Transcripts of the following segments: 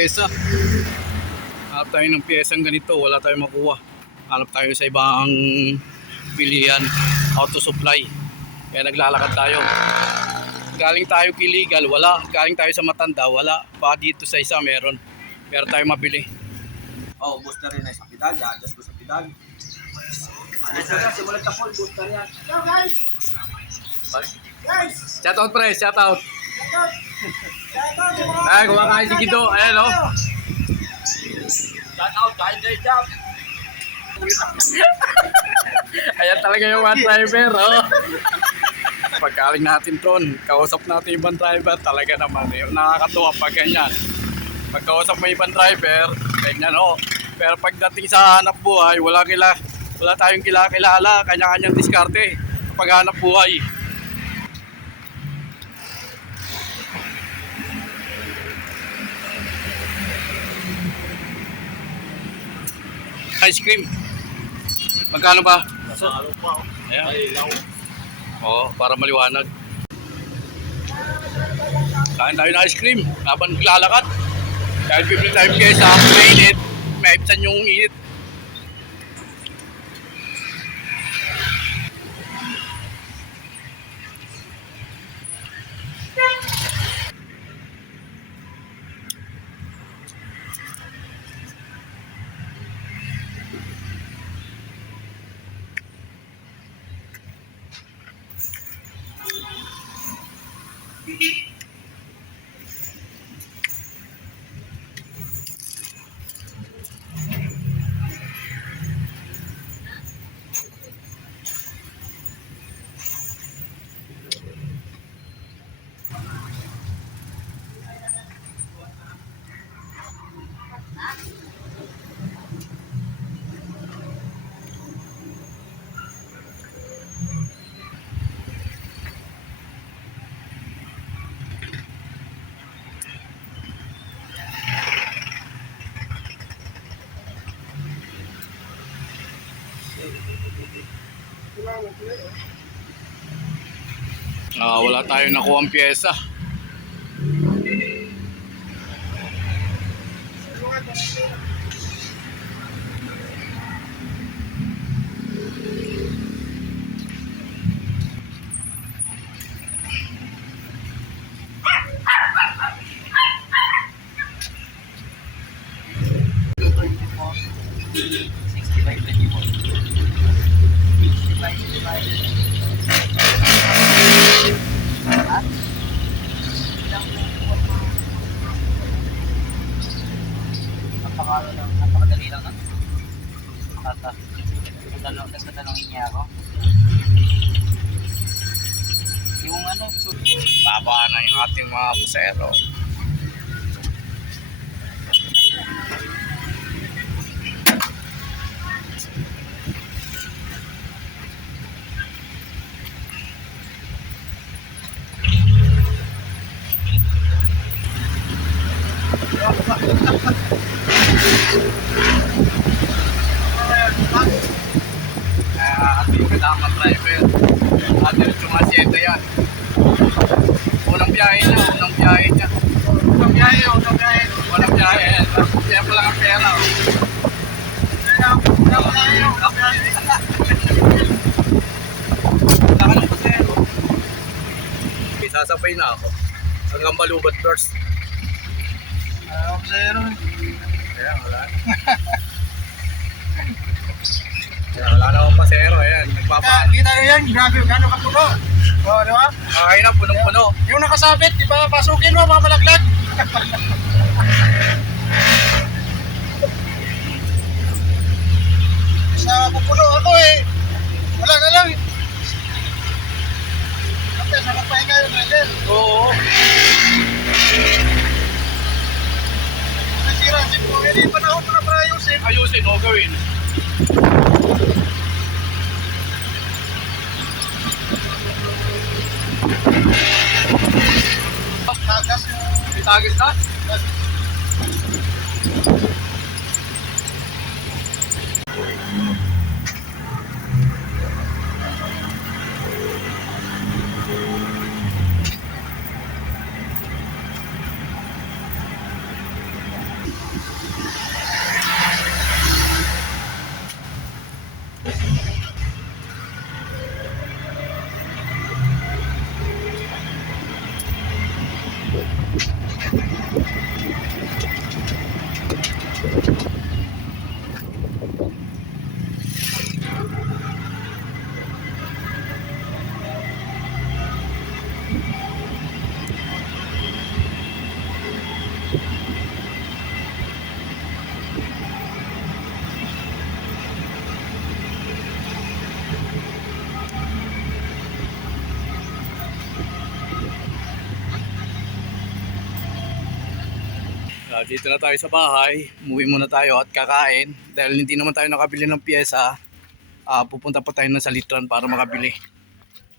pyesa. Hanap tayo ng pyesang ganito, wala tayong makuha. Hanap tayo sa ibang bilihan, auto supply. Kaya naglalakad tayo. Galing tayo Kiligal, wala. Galing tayo sa Matanda, wala. Pa dito sa isa meron. Meron tayo mabili. Oh, booster rin ay sa pidag. Adjust ko sa pidag. Booster yan, simulat na full. Booster yan. Hello guys! Guys! Shout out pre, shout out. Shout Ay, kumakain si Gido. Ayan o. out, kain guys jam! Ayan talaga yung one driver. Oh. Pagkaling natin ton, kausap natin ibang driver, talaga naman. Nakakatuwa pag ganyan. Pagkausap mo ibang driver, ganyan o. Pero pagdating sa hanap buhay, wala tayong kilala, kanya-kanyang diskarte pag hanap buhay. Ice cream. Magkano ba? Masalo pa. Ayan. Ay, ilaw. Oo, para maliwanag. Kain tayo ng ice cream habang naglalakad. Dahil bibili tayo kesa mainit, maibsan yung init. Wala tayong nakuha ang pyesa. Napakadali lang na. Nagtatanongin niya ako. Yung ano, Baba na yung ating mga pusero. At yung kasama driver, at yung sumasyenta yan. Unang biyahe niya. Unang biyahe. Kaya pala ang pera. Wala ka ng pasero. Sasapay na ako. Hanggang Balubat first. Kaya wala. Kaya wala na akong pasero. Ayan, nagpapaan. Kita nyo yan, grabe, gano'ng kapuno. O, di ba? Okay na, punong-puno. Yung nakasabit, di ba, pasukin mo, mamalaglag. Sa pupuno ako eh. Wala na lang. Kasi sa magpahinga yun natin. Oo. Nasira si po, hindi panahon mo na para ayusin. Ayusin o gawin. Tagas. Itagis na? Dito na tayo sa bahay. Umuwi muna tayo at kakain. Dahil hindi naman tayo nakabili ng pyesa, pupunta pa tayo ng Salitran para makabili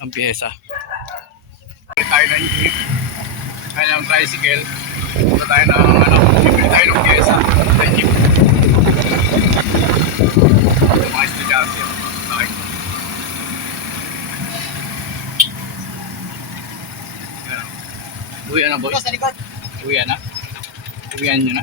ng pyesa. Tayo ng jeep, tayo ng tricycle. Punta tayo ng bibili tayo ng pyesa ng jeep. Mga estudyante. Okay. Uwian na, boys. Uwian na. Uwian nyo na.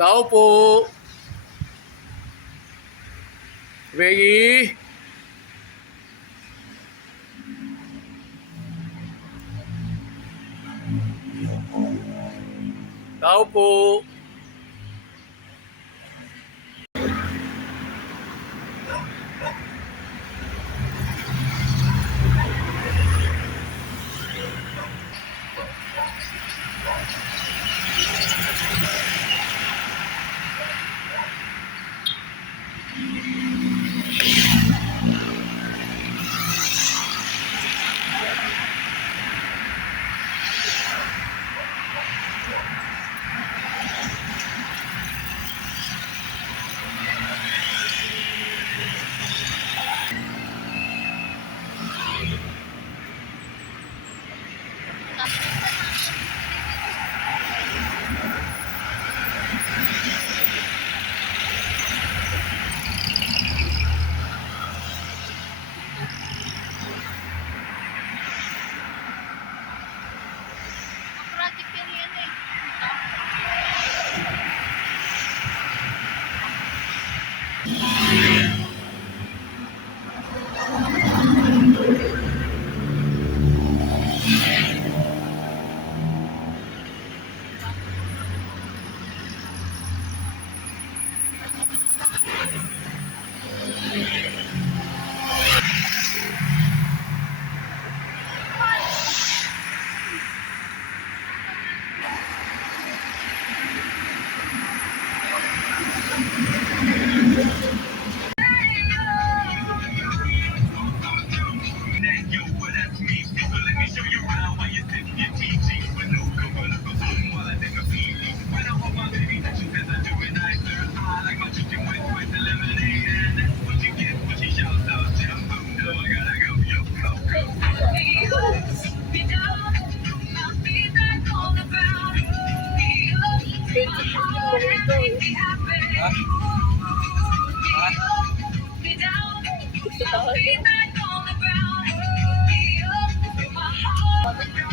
Tao po. Reggie. Tao po.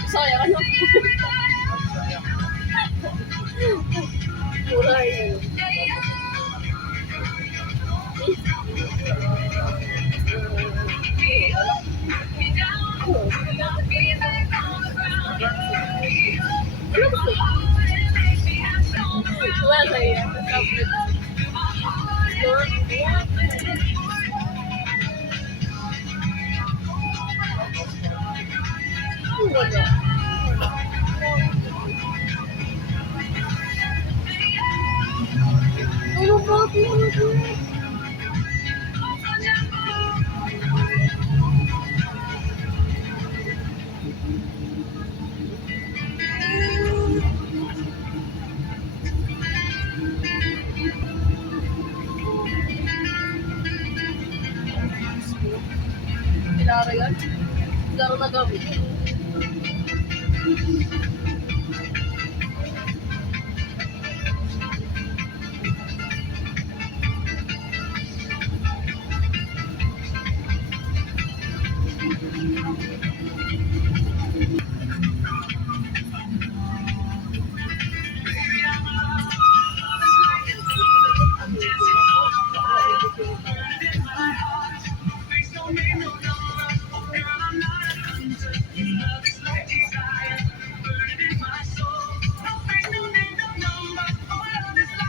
Sayang ano? Mura yun. Wala yan. Ano ba? Pinara yan? Laro na gamit.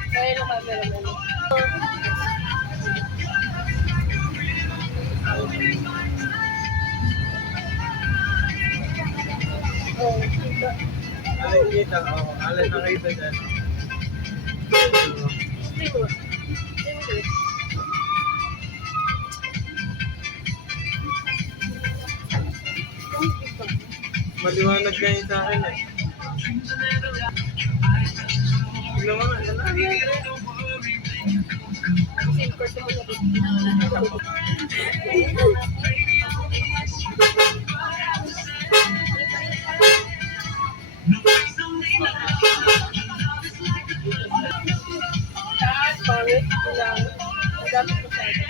Kaya naman meron. Oh, Nakikita, alin nakita dyan. sino? Maliwanag nga yun sa akin eh. Tignan mo nga, lalaki. Same person mo. Pangit. Dapat ko sa'yo.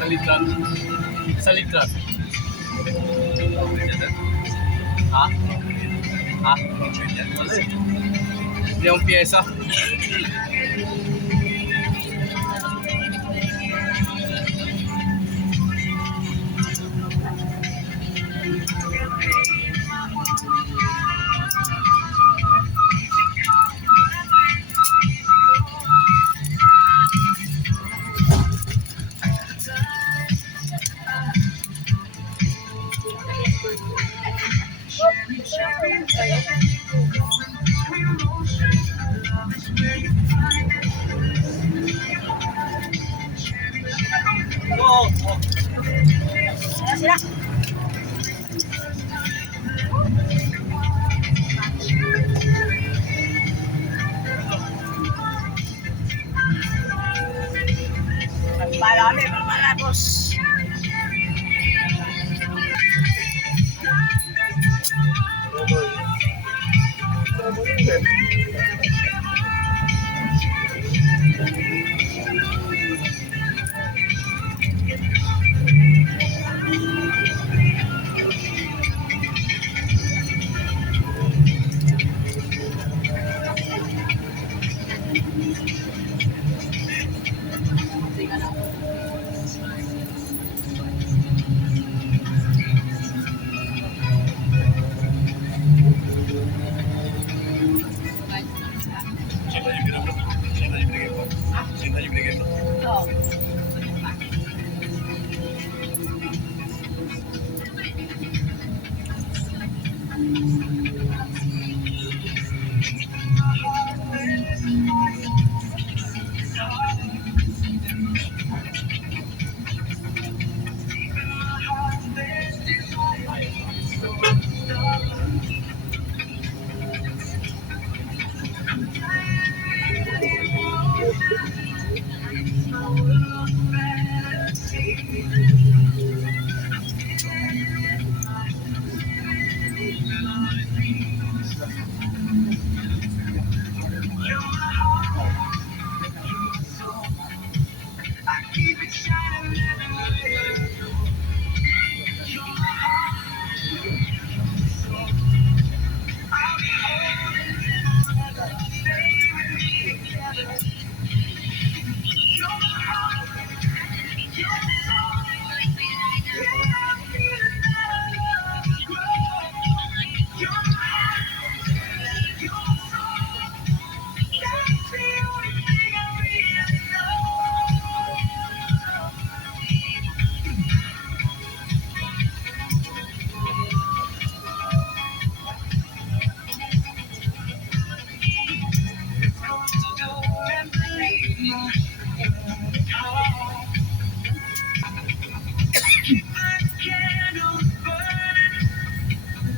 Salitran. Salitran. Ha? Ha? Wala eh. Hindi yung pyesa. Marami, malapos. Cinta yung binabot. Cinta yung binigay mo. Cinta yung binigay mo. Oo.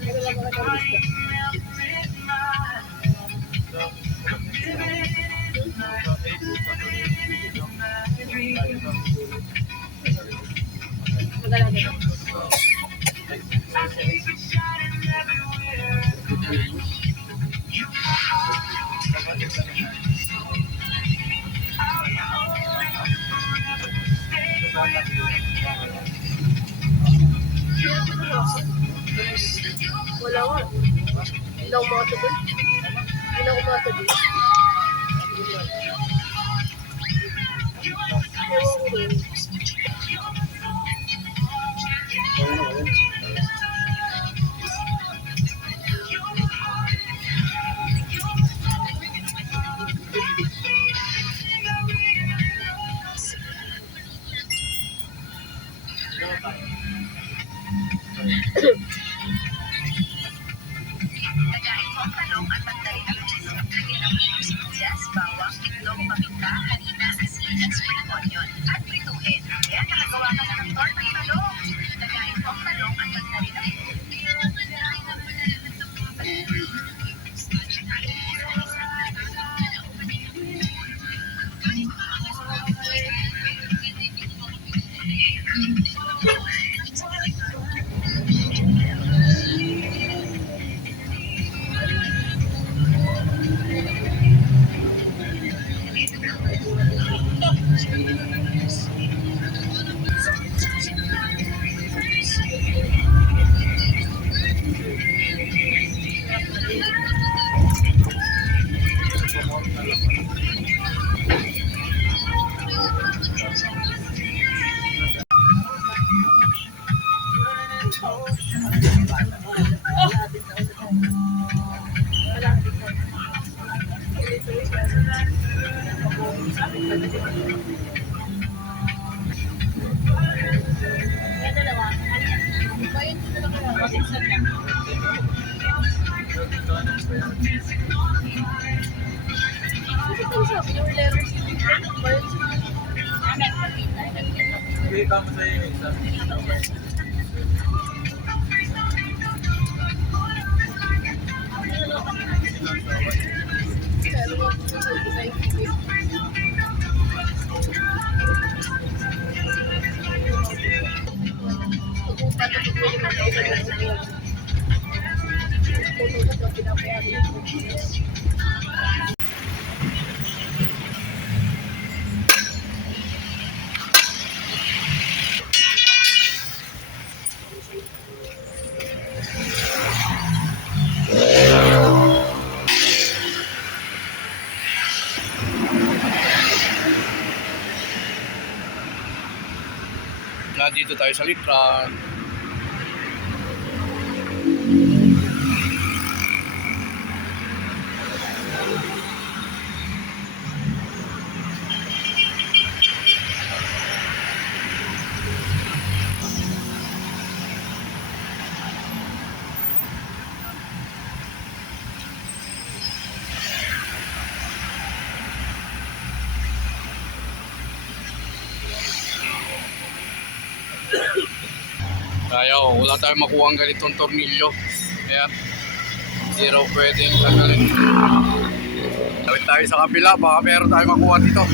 Ano lang mga gusto? Magalaga. Wala nga. Hindi ako makatubig. Hindi ako makatubig. Ewan ko rin. Nagain mo ang talong at magdarin ang lagyan ng sibuyas, bawang, itlog, paminta, harina, asin, at spring onion. At prituhin. Kaya nakagawa ka na ng tortang talong. Nagain mo ang talong at magdarin ang Hindi ka mo sa iyo isa. Nandito tayo sa Litran. Tayo, wala tayong makuha ang ganitong tornilyo. Ayan. Zero pwedeng tagalin. Tawid tayo sa kabila, baka meron tayong makuha dito.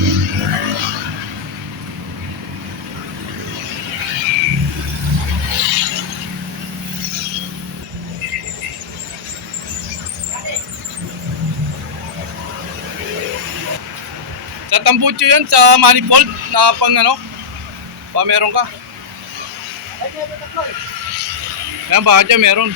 Sa tambucho yan, sa manifold na pang ano, pa meron ka. Yan, baka dyan meron.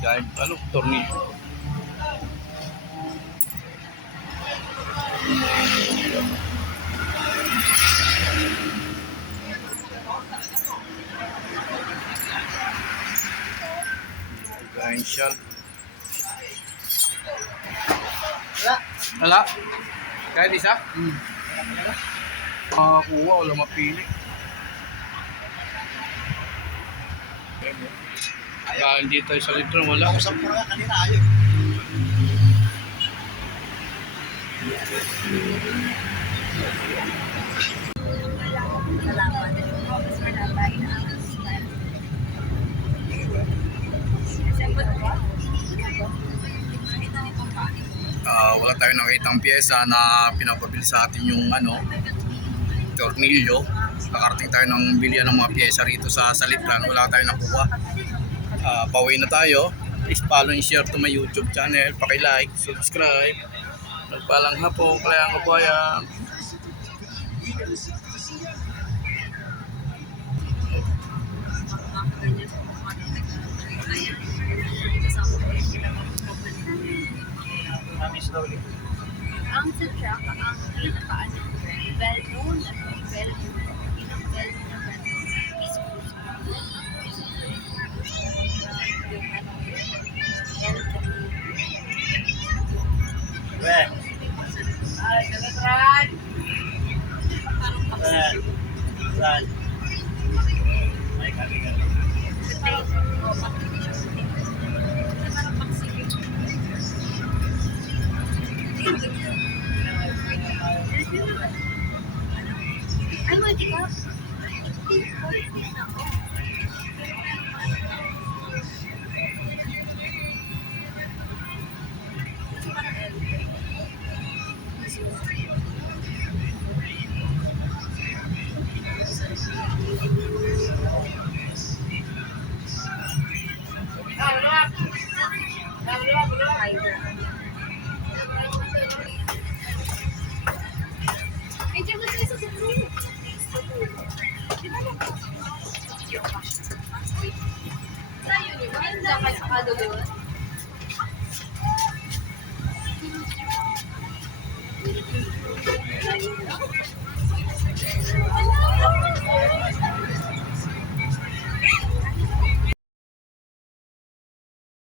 Dahil, ano, tornilyo. Potential. Wala. Kahit isa? Makakuha, wala mapili. Dahil dito tayo sa litro, wala. Usap ko na kanina ayun. Wala tayong nakitang pyesa na pinapabili sa atin yung ano, tornilyo. Nakarating tayo ng bilihan ng mga pyesa rito sa Litran. Wala tayong nakuha. Pauwi na tayo. Please follow and share to my YouTube channel. Paki-like, subscribe. Nagpalang hapon, kalayang kabayan. Ang sa truck, ang pinakaano, well-known at well-known. Pinaka-well-known na brand is yung ano, ay, mga